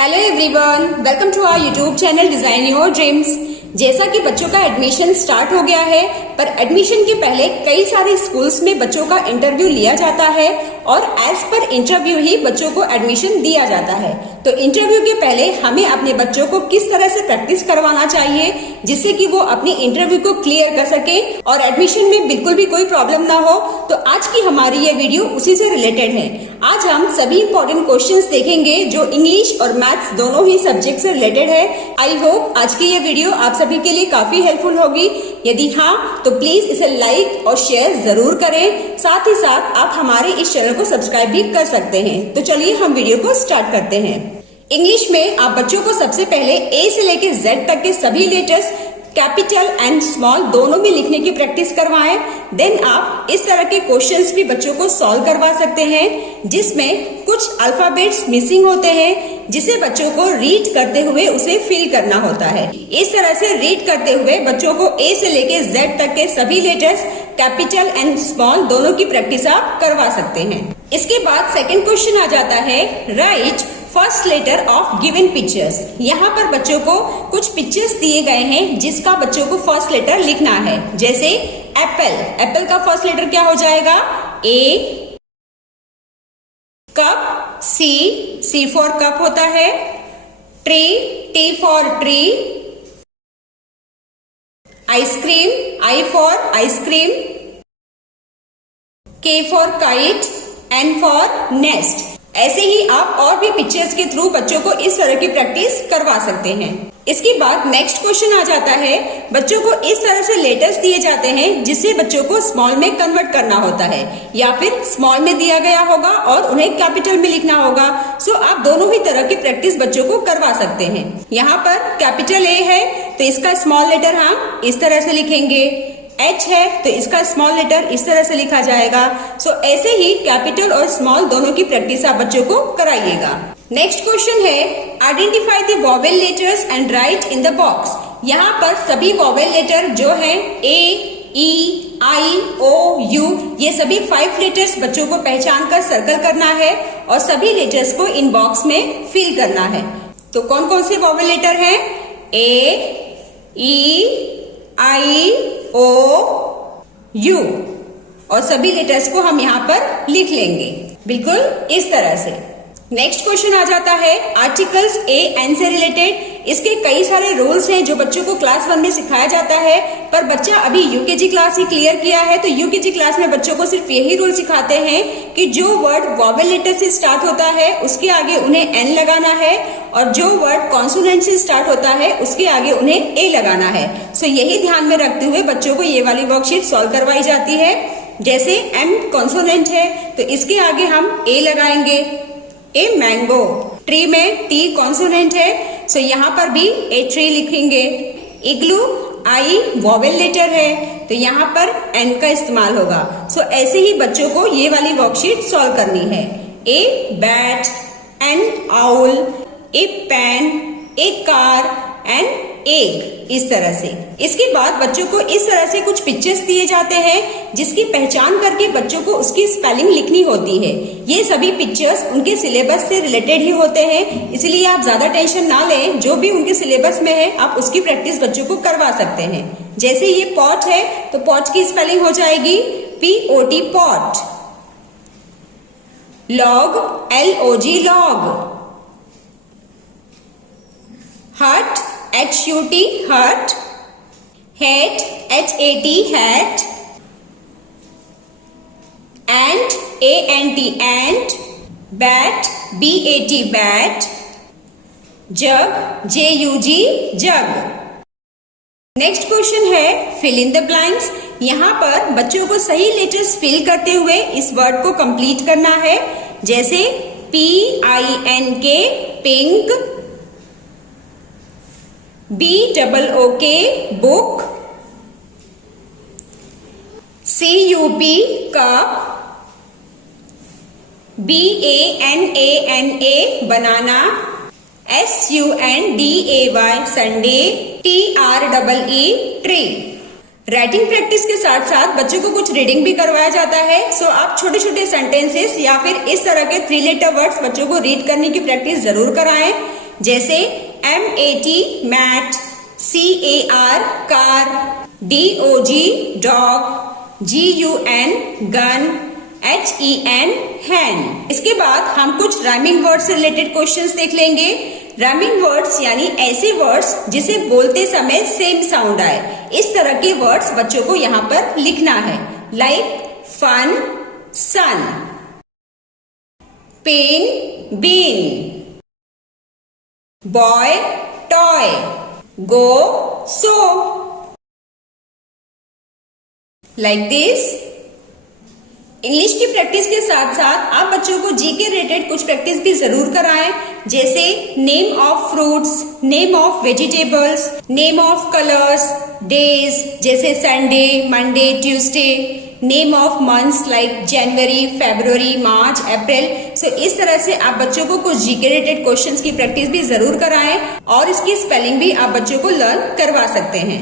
Hello everyone, welcome to our YouTube channel design your dreams. जैसा कि बच्चों का एडमिशन स्टार्ट हो गया है, पर एडमिशन के पहले कई सारे स्कूल्स में बच्चों का इंटरव्यू लिया जाता है और एज पर इंटरव्यू ही बच्चों को एडमिशन दिया जाता है। तो इंटरव्यू के पहले हमें अपने बच्चों को किस तरह से प्रैक्टिस करवाना चाहिए जिससे कि वो अपनी इंटरव्यू को क्लियर कर सके और एडमिशन में बिल्कुल भी कोई प्रॉब्लम ना हो। तो आज की हमारी ये वीडियो उसी से रिलेटेड है। आज हम सभी इंपॉर्टेंट क्वेश्चंस देखेंगे जो इंग्लिश और मैथ्स दोनों ही सब्जेक्ट से रिलेटेड है। आई होप आज की ये वीडियो आप सभी के लिए काफी हेल्पफुल होगी। यदि हाँ तो प्लीज इसे लाइक और शेयर जरूर करें। साथ ही साथ आप हमारे इस चैनल को सब्सक्राइब भी कर सकते हैं। तो चलिए हम वीडियो को स्टार्ट करते हैं। इंग्लिश में आप बच्चों को सबसे पहले ए से लेकर जेड तक के सभी लेटर्स कैपिटल एंड स्मॉल दोनों में लिखने की प्रैक्टिस करवाएं। देन आप इस तरह के क्वेश्चंस भी बच्चों को सॉल्व करवा सकते हैं जिसमें कुछ अल्फाबेट्स मिसिंग होते हैं जिसे बच्चों को रीड करते हुए उसे फिल करना होता है। इस तरह से रीड करते हुए बच्चों को ए से लेके जेड तक के सभी लेटर्स कैपिटल एंड स्मॉल दोनों की प्रैक्टिस आप करवा सकते हैं। इसके बाद सेकेंड क्वेश्चन आ जाता है, write first letter of given pictures. यहाँ पर बच्चों को कुछ पिक्चर्स दिए गए हैं जिसका बच्चों को फर्स्ट लेटर लिखना है। जैसे एप्पल, एप्पल का फर्स्ट लेटर क्या हो जाएगा? A. Cup, C, C for cup होता है। Tree, T for tree. Ice cream, I for ice cream. K for kite, N for nest. ऐसे ही आप और भी पिक्चर्स के थ्रू बच्चों को इस तरह की प्रैक्टिस करवा सकते हैं। इसके बाद नेक्स्ट क्वेश्चन आ जाता है, बच्चों को इस तरह से लेटर्स दिए जाते हैं जिससे बच्चों को स्मॉल में कन्वर्ट करना होता है या फिर स्मॉल में दिया गया होगा और उन्हें कैपिटल में लिखना होगा। सो आप दोनों ही तरह की प्रैक्टिस बच्चों को करवा सकते हैं। यहाँ पर कैपिटल ए है तो इसका स्मॉल लेटर हम इस तरह से लिखेंगे। H है तो इसका स्मॉल लेटर इस तरह से लिखा जाएगा। सो ऐसे ही कैपिटल और स्मॉल दोनों की प्रैक्टिस आप बच्चों को कराइएगा। नेक्स्ट क्वेश्चन है, identify the vowel letters and right in the box. यहाँ पर सभी वोवेल लेटर जो हैं ए, ई, आई, ओ, यू, ये सभी 5 लेटर्स बच्चों को पहचान कर सर्कल करना है और सभी लेटर्स को इन बॉक्स में फिल करना है। तो कौन कौन से वोवेल लेटर हैं? ए, ई, आई, ओ, यू, और सभी लेटर्स को हम यहाँ पर लिख लेंगे बिल्कुल इस तरह से। नेक्स्ट क्वेश्चन आ जाता है, आर्टिकल्स ए एन से रिलेटेड। इसके कई सारे रूल्स हैं जो बच्चों को क्लास 1 में सिखाया जाता है, पर बच्चा अभी यूकेजी क्लास ही क्लियर किया है तो यूकेजी क्लास में बच्चों को सिर्फ यही रूल सिखाते हैं कि जो वर्ड वोवेल लेटर से स्टार्ट होता है उसके आगे उन्हें एन लगाना है और जो वर्ड कॉन्सोनेंट से स्टार्ट होता है उसके आगे उन्हें ए लगाना है। सो यही ध्यान में रखते हुए बच्चों को ये वाली वर्कशीट सॉल्व करवाई जाती है। जैसे एम कॉन्सोनेंट है तो इसके आगे हम ए लगाएंगे, ए मैंगो। ट्री में टी कॉन्सोनेंट है सो यहाँ पर भी ए ट्री लिखेंगे। इग्लू, आई वोवेल लेटर है तो यहाँ पर एन का इस्तेमाल होगा। सो ऐसे ही बच्चों को ये वाली वर्कशीट सॉल्व करनी है। A bat, an owl, a pen, a car and egg, इस तरह से। इसके बाद बच्चों को इस तरह से कुछ पिक्चर्स दिए जाते हैं जिसकी पहचान करके बच्चों को उसकी स्पेलिंग लिखनी होती है। ये सभी पिक्चर्स उनके सिलेबस से रिलेटेड ही होते हैं, इसलिए आप ज्यादा टेंशन ना लें। जो भी उनके सिलेबस में है आप उसकी प्रैक्टिस बच्चों को करवा सकते हैं। जैसे ये पॉट है तो पॉट की स्पेलिंग हो जाएगी POT pot. Log, LOG log. Hut, HUT hut. Hat, HAT hat. Ant, ANT ant. Bat, BAT bat. Jug, JUG jug. Next question है, फिल इन द ब्लैंक्स। यहाँ पर बच्चों को सही लेटर्स फिल करते हुए इस वर्ड को कंप्लीट करना है। जैसे PINK pink. BOOK book. CUP cup. BANANA बनाना। SUNDAY Sunday. TREE tree. Writing practice के साथ साथ बच्चों को कुछ रीडिंग भी करवाया जाता है। सो आप छोटे छोटे सेंटेंसेस या फिर इस तरह के 3 लेटर वर्ड्स बच्चों को रीड करने की प्रैक्टिस जरूर कराएं। जैसे MAT mat, CAR car, DOG dog, GUN gun, HEN hand. इसके बाद हम कुछ राइमिंग वर्ड से रिलेटेड क्वेश्चंस देख लेंगे। राइमिंग वर्ड्स यानी ऐसे वर्ड्स जिसे बोलते समय सेम साउंड आए, इस तरह के वर्ड्स बच्चों को यहाँ पर लिखना है। Like fun sun, pen bean, boy toy, go so, like this. English की प्रैक्टिस के साथ साथ आप बच्चों को जी के रिलेटेड कुछ प्रैक्टिस भी जरूर कराएं, जैसे name of fruits, name of vegetables, name of colours, days जैसे Sunday, Monday, Tuesday, name of months like January, February, March, April. So इस तरह से आप बच्चों को कुछ जी के रिलेटेड क्वेश्चंस की प्रैक्टिस भी जरूर कराएं और इसकी स्पेलिंग भी आप बच्चों को लर्न करवा सकते हैं।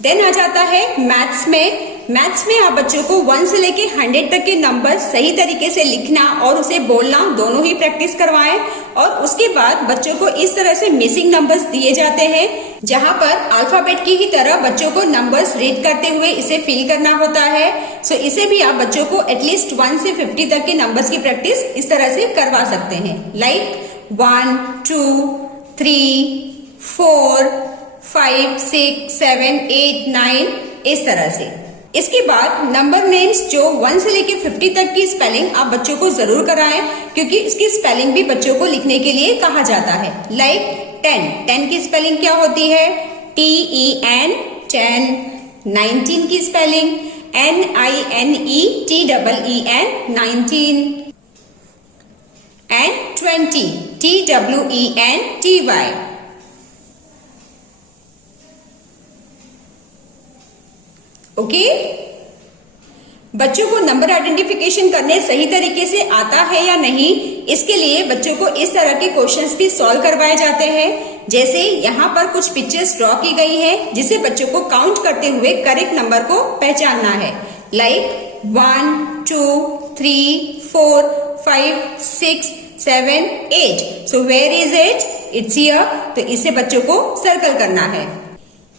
देन आ जाता है मैथ्स में। मैथ्स में आप बच्चों को 1 से लेके 100 तक के नंबर सही तरीके से लिखना और उसे बोलना दोनों ही प्रैक्टिस करवाएं। और उसके बाद बच्चों को इस तरह से मिसिंग नंबर्स दिए जाते हैं, जहां पर अल्फाबेट की ही तरह बच्चों को नंबर्स रीड करते हुए इसे फिल करना होता है। सो इसे भी आप बच्चों को एटलीस्ट 1 से 50 तक के नंबर्स की प्रैक्टिस इस तरह से करवा सकते हैं। लाइक 1 2 3 4 5 6 7 8 9 इस तरह से। इसके बाद नंबर नेम्स जो 1 से लेके 50 तक की स्पेलिंग आप बच्चों को जरूर कराएं, क्योंकि इसकी स्पेलिंग भी बच्चों को लिखने के लिए कहा जाता है। लाइक 10 की स्पेलिंग क्या होती है? TEN 10। 19 की spelling NINETEEN 19। And 20 TWENTY। Okay, बच्चों को नंबर आइडेंटिफिकेशन करने सही तरीके से आता है या नहीं, इसके लिए बच्चों को इस तरह के क्वेश्चंस भी सॉल्व करवाए जाते हैं। जैसे यहाँ पर कुछ पिक्चर्स ड्रॉ की गई हैं, जिसे बच्चों को काउंट करते हुए करेक्ट नंबर को पहचानना है। Like 1 2 3 4 5 6 7 8। So where is it? It's here. तो इसे बच्चों को सर्कल करना है।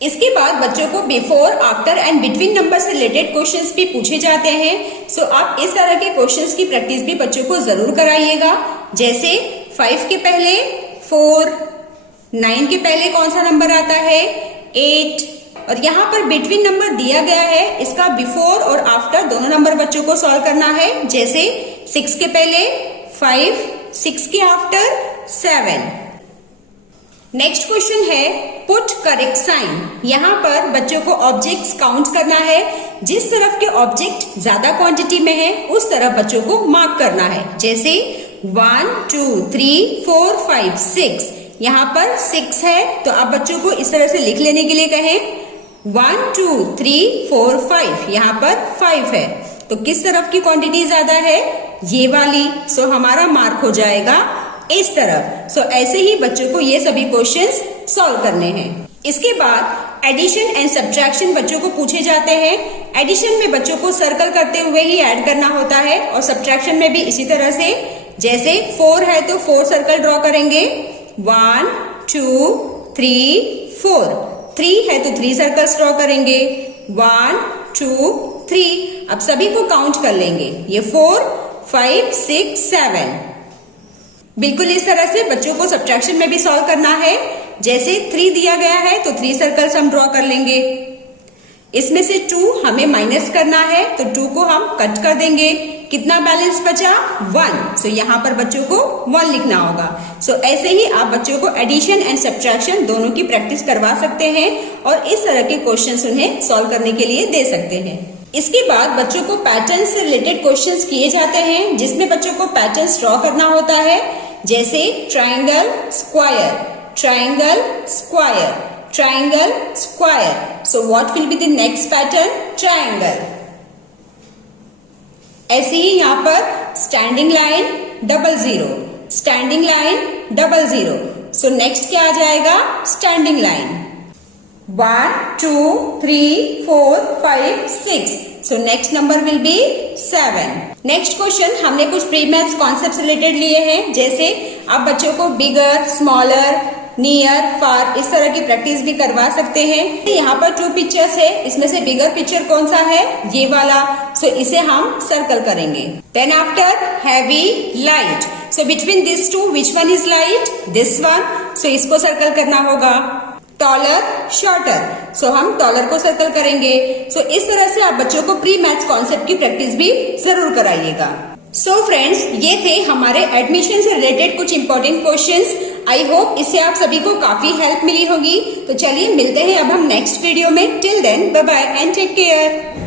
इसके बाद बच्चों को before, after and between number से रिलेटेड क्वेश्चंस भी पूछे जाते हैं। सो आप इस तरह के क्वेश्चंस की प्रैक्टिस भी बच्चों को जरूर कराइएगा। जैसे 5 के पहले 4, 9 के पहले कौन सा नंबर आता है? 8। और यहाँ पर बिटवीन नंबर दिया गया है, इसका बिफोर और आफ्टर दोनों नंबर बच्चों को सॉल्व करना है। जैसे 6 के पहले 5, 6 के आफ्टर 7। नेक्स्ट क्वेश्चन है पुट करेक्ट साइन। यहाँ पर बच्चों को ऑब्जेक्ट्स काउंट करना है। जिस तरफ के ऑब्जेक्ट ज्यादा क्वांटिटी में है उस तरफ बच्चों को मार्क करना है। जैसे 1 2 3 4 5 6। यहाँ पर 6 है तो आप बच्चों को इस तरह से लिख लेने के लिए कहें 1 2 3 4 5। यहाँ पर 5 है तो किस तरफ की क्वांटिटी ज्यादा है? ये वाली। सो हमारा मार्क हो जाएगा इस तरफ। सो ऐसे ही बच्चों को ये सभी क्वेश्चंस सॉल्व करने हैं। इसके बाद एडिशन एंड सब्ट्रैक्शन बच्चों को पूछे जाते हैं। एडिशन में बच्चों को सर्कल करते हुए ही ऐड करना होता है और सब्ट्रैक्शन में भी इसी तरह से। जैसे 4 है तो 4 सर्कल ड्रॉ करेंगे। 1 2 3 4। 3 है तो 3 सर्कल्स ड्रॉ करेंगे। 1 2 3। अब सभी को काउंट कर लेंगे। ये 4 5 6 7। बिल्कुल इस तरह से बच्चों को सब्ट्रैक्शन में भी सॉल्व करना है। जैसे 3 दिया गया है तो 3 सर्कल्स हम ड्रॉ कर लेंगे। इसमें से 2 हमें माइनस करना है तो 2 को हम कट कर देंगे। कितना बैलेंस बचा? 1। सो यहाँ पर बच्चों को 1 लिखना होगा। सो ऐसे ही आप बच्चों को एडिशन एंड सब्ट्रैक्शन दोनों की प्रैक्टिस करवा सकते हैं और इस तरह के क्वेश्चंस उन्हें सॉल्व करने के लिए दे सकते हैं। इसके बाद बच्चों को पैटर्न से रिलेटेड क्वेश्चंस किए जाते हैं, जिसमें बच्चों को पैटर्न्स ड्रॉ करना होता है। जैसे triangle square, triangle square, triangle square. So what will be the next pattern? Triangle. ऐसे ही यहाँ पर standing line, double zero, standing line, double zero. So next क्या आ जाएगा? Standing line. 1 2 3 4 5 6। So next number will be 7. Next question हमने कुछ pre maths concept related लिए हैं, जैसे आप बच्चों को बिगर, स्मॉलर, नियर, फार इस तरह की प्रैक्टिस भी करवा सकते हैं। यहाँ पर 2 पिक्चर्स है, इसमें से बिगर पिक्चर कौन सा है, ये वाला, सो इसे हम सर्कल करेंगे। Then after heavy, light, so between this two which one is light, this one, so इसको सर्कल करना होगा। टॉलर, शॉर्टर, सो हम टॉलर को सर्कल करेंगे। सो इस तरह से आप बच्चों को प्री मैथ्स कॉन्सेप्ट की प्रैक्टिस भी जरूर कराइएगा। सो फ्रेंड्स, ये थे हमारे एडमिशन से रिलेटेड कुछ इंपॉर्टेंट क्वेश्चंस। आई होप इससे आप सभी को काफी हेल्प मिली होगी। तो चलिए मिलते हैं अब हम नेक्स्ट वीडियो में। Till then bye bye and take care.